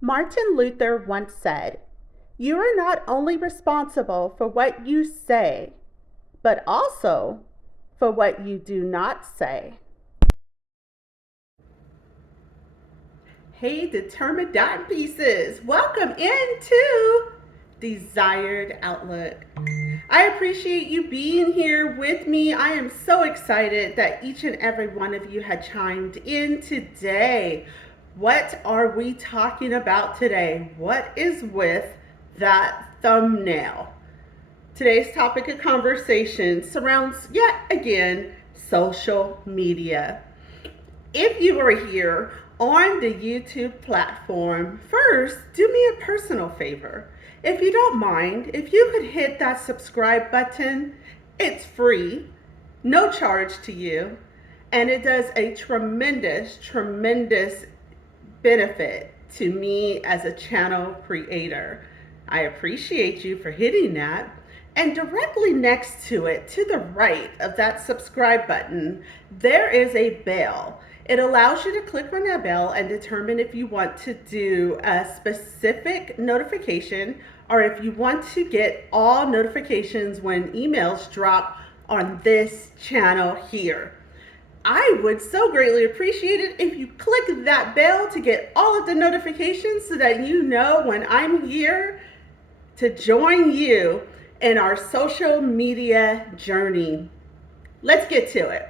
Martin Luther once said, "You are not only responsible for what you say, but also for what you do not say." Hey, determined dime pieces, welcome into Desired Outlook. I appreciate you being here with me. I am so excited that each and every one of you had chimed in today. What are we talking about today? What is with that thumbnail? Today's topic of conversation surrounds, yet again, social media. If you are here on the YouTube platform, first, do me a personal favor. If you don't mind, if you could hit that subscribe button, it's free, no charge to you, and it does a tremendous, tremendous benefit to me as a channel creator. I appreciate you for hitting that. And directly next to it, to the right of that subscribe button, there is a bell. It allows you to click on that bell and determine if you want to do a specific notification or if you want to get all notifications when emails drop on this channel here. I would so greatly appreciate it if you click that bell to get all of the notifications so that you know when I'm here to join you in our social media journey. Let's get to it.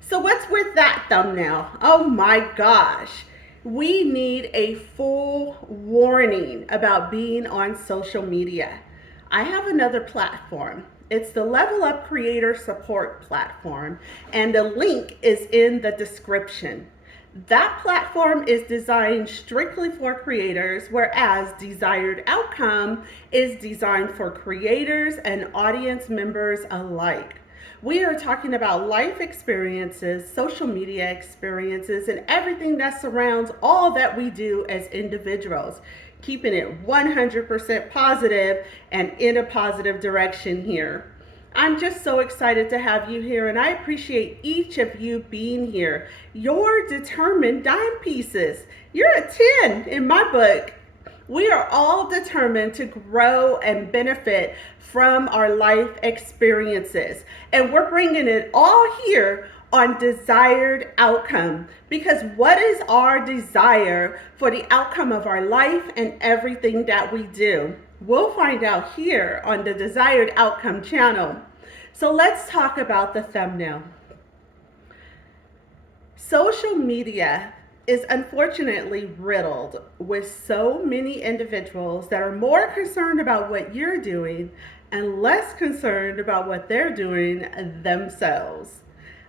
So what's with that thumbnail? Oh my gosh. We need a full warning about being on social media. I have another platform. It's the Level Up Creator Support platform, and the link is in the description. That platform is designed strictly for creators, whereas Desired Outcome is designed for creators and audience members alike. We are talking about life experiences, social media experiences, and everything that surrounds all that we do as individuals, keeping it 100% positive and in a positive direction here. I'm just so excited to have you here, and I appreciate each of you being here. You're determined dime pieces. You're a 10 in my book. We are all determined to grow and benefit from our life experiences. And we're bringing it all here on Desired Outcome. Because what is our desire for the outcome of our life and everything that we do? We'll find out here on the Desired Outcome channel. So let's talk about the thumbnail. Social media is unfortunately riddled with so many individuals that are more concerned about what you're doing and less concerned about what they're doing themselves.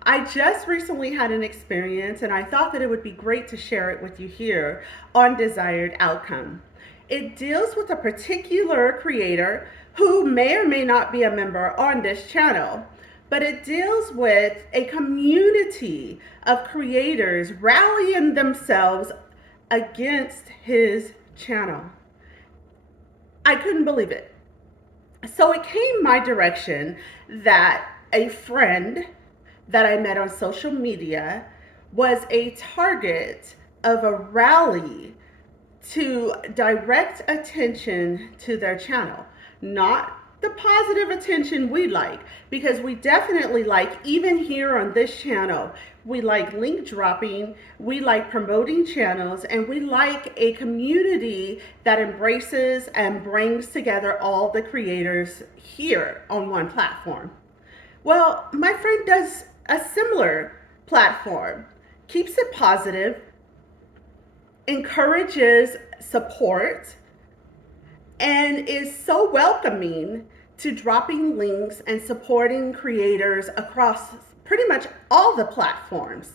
I just recently had an experience, and I thought that it would be great to share it with you here on Desired Outcome. It deals with a particular creator who may or may not be a member on this channel, but it deals with a community of creators rallying themselves against his channel. I couldn't believe it. So it came my direction that a friend that I met on social media was a target of a rally to direct attention to their channel. Not the positive attention we like, because we definitely like, even here on this channel, we like link dropping, we like promoting channels, and we like a community that embraces and brings together all the creators here on one platform. Well, my friend does a similar platform, keeps it positive, encourages support, and is so welcoming to dropping links and supporting creators across pretty much all the platforms.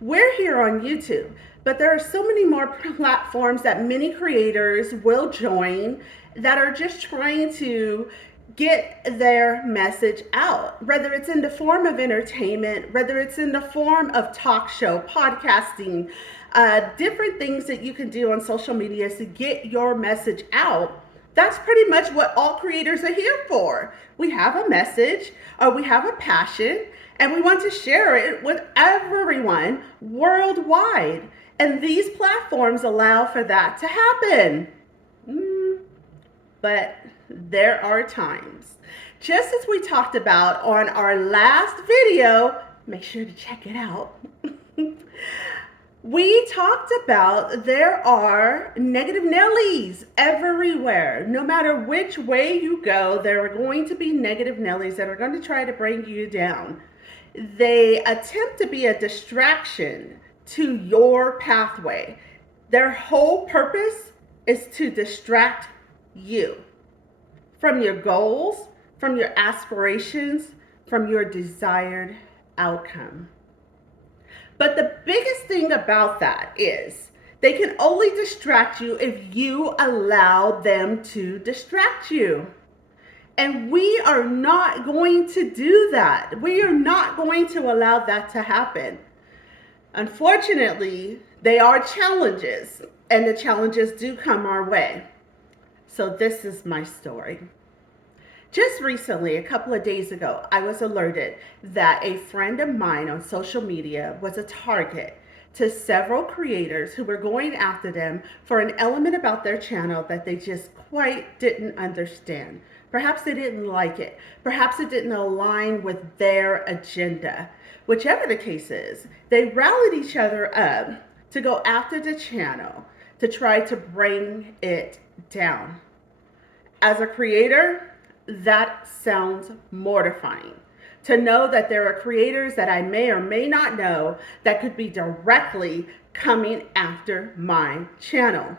We're here on YouTube, but there are so many more platforms that many creators will join that are just trying to get their message out, whether it's in the form of entertainment, whether it's in the form of talk show, podcasting, different things that you can do on social media to get your message out. That's pretty much what all creators are here for. We have a message, or we have a passion, and we want to share it with everyone worldwide. And these platforms allow for that to happen. But there are times, just as we talked about on our last video, make sure to check it out. We talked about there are negative Nellies everywhere. No matter which way you go, there are going to be negative Nellies that are going to try to bring you down. They attempt to be a distraction to your pathway. Their whole purpose is to distract you from your goals, from your aspirations, from your desired outcome. But the biggest thing about that is they can only distract you if you allow them to distract you. And we are not going to do that. We are not going to allow that to happen. Unfortunately, they are challenges, and the challenges do come our way. So this is my story. Just recently, a couple of days ago, I was alerted that a friend of mine on social media was a target to several creators who were going after them for an element about their channel that they just quite didn't understand. Perhaps they didn't like it. Perhaps it didn't align with their agenda. Whichever the case is, they rallied each other up to go after the channel to try to bring it down. As a creator, that sounds mortifying. To know that there are creators that I may or may not know that could be directly coming after my channel.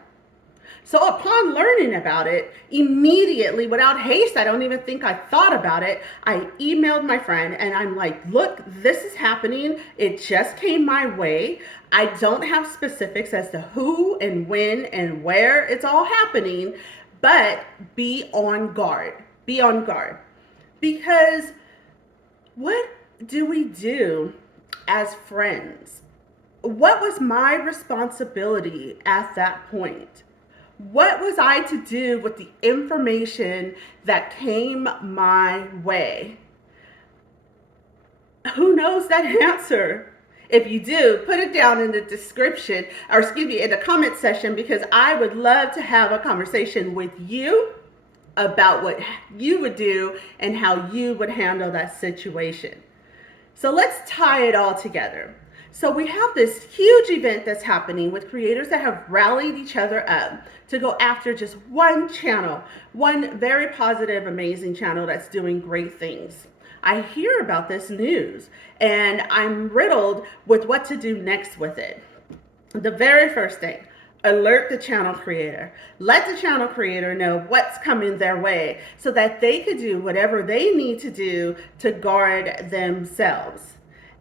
So upon learning about it, immediately, without haste, I don't even think I thought about it, I emailed my friend and I'm like, look, this is happening. It just came my way. I don't have specifics as to who and when and where it's all happening, but be on guard. Be on guard. Because what do we do as friends? What was my responsibility at that point? What was I to do with the information that came my way? Who knows that answer? If you do, put it down in the description, or excuse me, in the comment section, because I would love to have a conversation with you about what you would do and how you would handle that situation. So let's tie it all together. So we have this huge event that's happening with creators that have rallied each other up to go after just one channel, one very positive, amazing channel that's doing great things. I hear about this news and I'm riddled with what to do next with it. The very first thing, alert the channel creator. Let the channel creator know what's coming their way so that they could do whatever they need to do to guard themselves.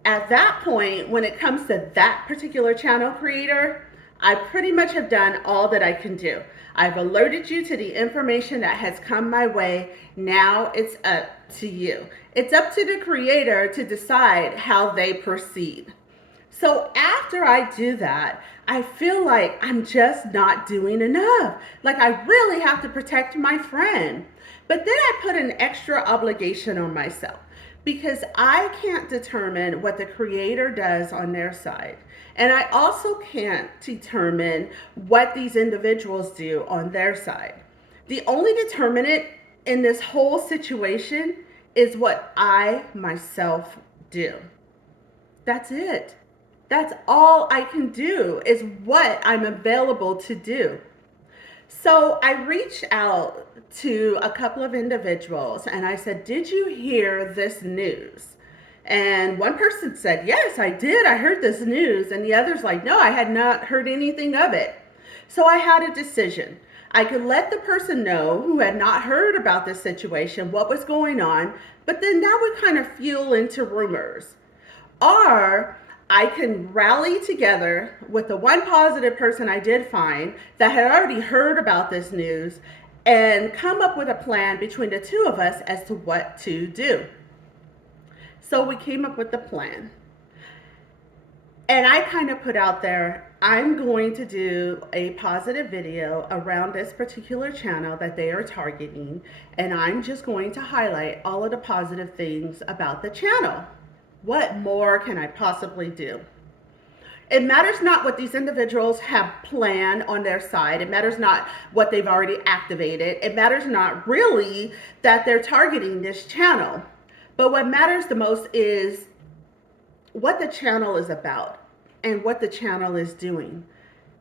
At that point, when it comes to that particular channel creator, I pretty much have done all that I can do. I've alerted you to the information that has come my way. Now it's up to you. It's up to the creator to decide how they proceed. So after I do that, I feel like I'm just not doing enough. Like I really have to protect my friend. But then I put an extra obligation on myself because I can't determine what the creator does on their side. And I also can't determine what these individuals do on their side. The only determinant in this whole situation is what I myself do. That's it. That's all I can do is what I'm available to do. So I reached out to a couple of individuals and I said, did you hear this news? And one person said, yes, I did. I heard this news. And the other's like, no, I had not heard anything of it. So I had a decision. I could let the person know who had not heard about this situation, what was going on, but then that would kind of fuel into rumors. Or I can rally together with the one positive person I did find that had already heard about this news and come up with a plan between the two of us as to what to do. So we came up with the plan. And I kind of put out there, I'm going to do a positive video around this particular channel that they are targeting. And I'm just going to highlight all of the positive things about the channel. What more can I possibly do? It matters not what these individuals have planned on their side. It matters not what they've already activated. It matters not really that they're targeting this channel. But what matters the most is what the channel is about and what the channel is doing.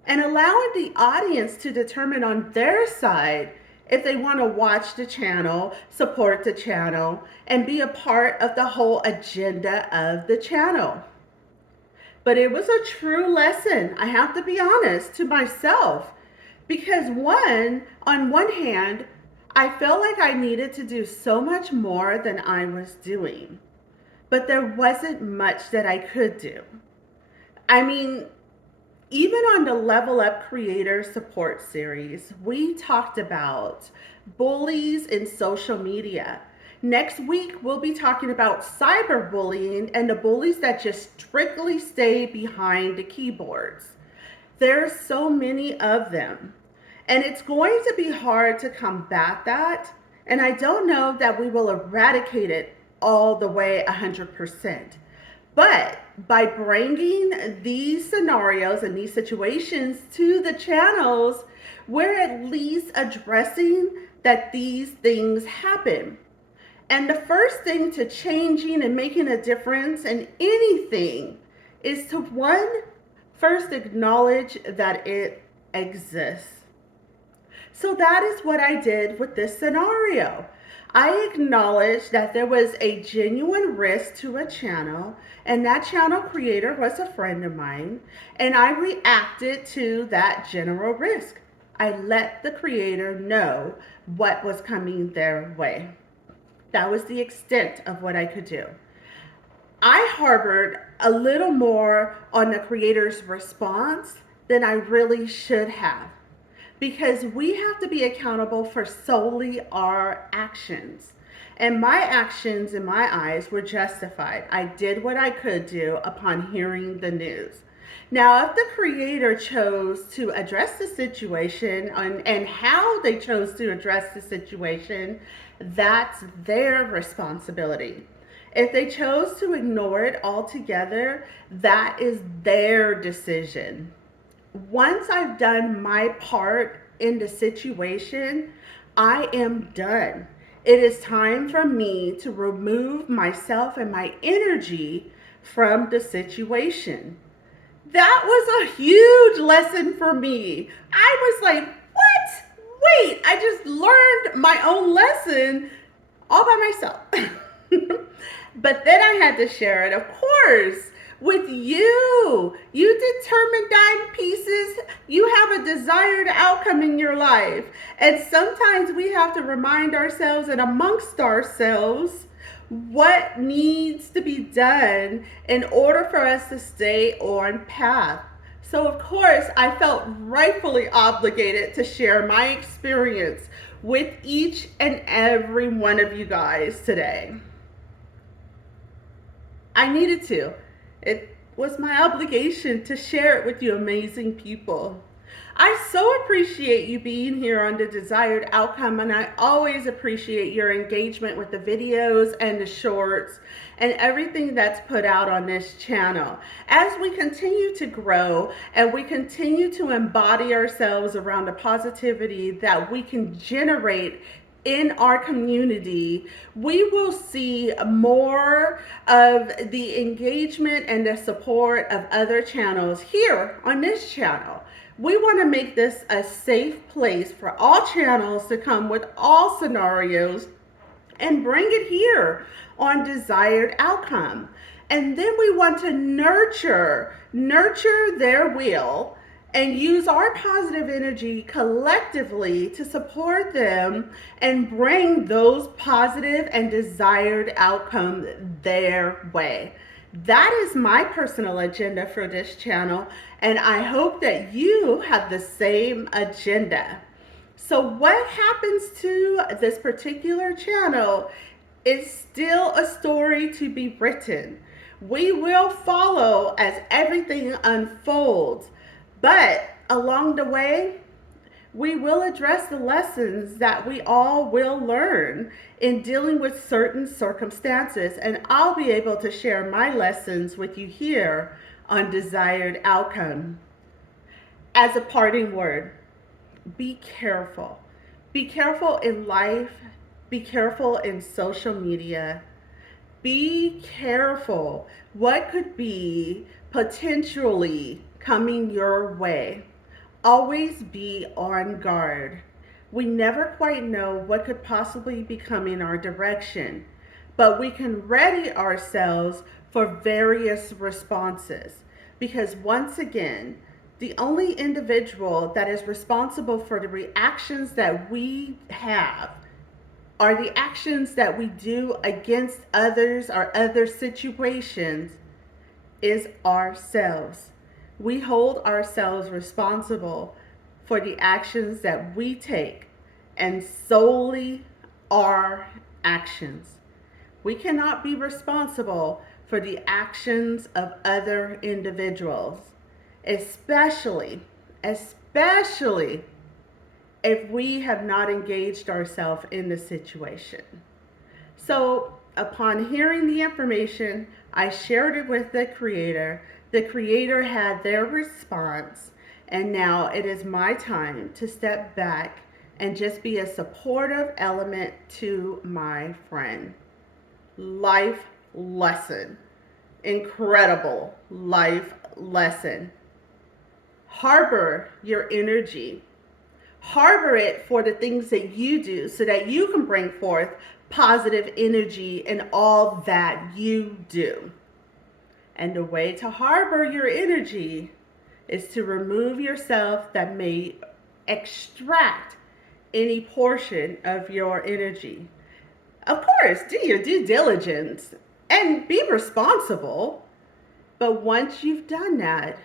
And allowing the audience to determine on their side if they want to watch the channel, support the channel, and be a part of the whole agenda of the channel. But it was a true lesson, I have to be honest, to myself. Because on one hand, I felt like I needed to do so much more than I was doing. But there wasn't much that I could do. I mean, even on the Level Up Creator Support Series, we talked about bullies in social media. Next week, we'll be talking about cyberbullying and the bullies that just strictly stay behind the keyboards. There's so many of them, and it's going to be hard to combat that, and I don't know that we will eradicate it all the way 100%. But by bringing these scenarios and these situations to the channels, we're at least addressing that these things happen. And the first thing to changing and making a difference in anything is to first acknowledge that it exists. So that is what I did with this scenario. I acknowledged that there was a genuine risk to a channel, and that channel creator was a friend of mine, and I reacted to that general risk. I let the creator know what was coming their way. That was the extent of what I could do. I harbored a little more on the creator's response than I really should have, because we have to be accountable for solely our actions. And my actions, in my eyes, were justified. I did what I could do upon hearing the news. Now, if the creator chose to address the situation and how they chose to address the situation, that's their responsibility. If they chose to ignore it altogether, that is their decision. Once I've done my part in the situation, I am done. It is time for me to remove myself and my energy from the situation. That was a huge lesson for me. I was like, what? Wait, I just learned my own lesson all by myself. But then I had to share it, of course, with you. You determined dime pieces. You have a desired outcome in your life. And sometimes we have to remind ourselves and amongst ourselves what needs to be done in order for us to stay on path. So of course, I felt rightfully obligated to share my experience with each and every one of you guys today. I needed to. It was my obligation to share it with you amazing people. I so appreciate you being here on the desired outcome, and I always appreciate your engagement with the videos and the shorts and everything that's put out on this channel. As we continue to grow and we continue to embody ourselves around the positivity that we can generate in our community, we will see more of the engagement and the support of other channels here on this channel. We want to make this a safe place for all channels to come with all scenarios and bring it here on Desired Outcome. And then we want to nurture their will and use our positive energy collectively to support them and bring those positive and desired outcomes their way. That is my personal agenda for this channel, and I hope that you have the same agenda. So what happens to this particular channel is still a story to be written. We will follow as everything unfolds. But along the way, we will address the lessons that we all will learn in dealing with certain circumstances. And I'll be able to share my lessons with you here on desired outcome. As a parting word, be careful. Be careful in life. Be careful in social media. Be careful what could be potentially coming your way. Always be on guard. We never quite know what could possibly be coming our direction, but we can ready ourselves for various responses. Because once again, the only individual that is responsible for the reactions that we have are the actions that we do against others or other situations is ourselves. We hold ourselves responsible for the actions that we take and solely our actions. We cannot be responsible for the actions of other individuals, especially if we have not engaged ourselves in the situation. So, upon hearing the information, I shared it with the creator. The creator had their response, and now it is my time to step back and just be a supportive element to my friend. Life lesson. Incredible life lesson. Harbor your energy. Harbor it for the things that you do so that you can bring forth positive energy in all that you do. And the way to harbor your energy is to remove yourself that may extract any portion of your energy. Of course, do your due diligence and be responsible. But once you've done that,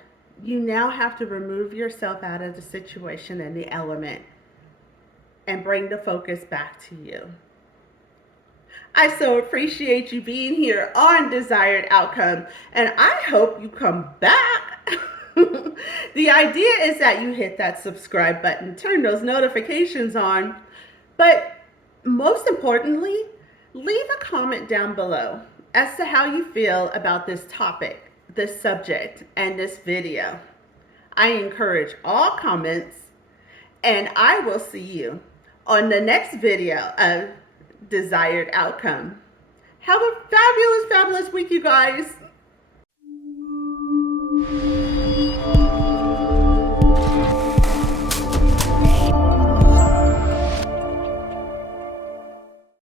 you now have to remove yourself out of the situation and the element and bring the focus back to you. I so appreciate you being here on Desired Outcome, and I hope you come back. The idea is that you hit that subscribe button, turn those notifications on, but most importantly, leave a comment down below as to how you feel about this topic, this subject, and this video. I encourage all comments, and I will see you on the next video of Desired Outcome. Have a fabulous week, you guys.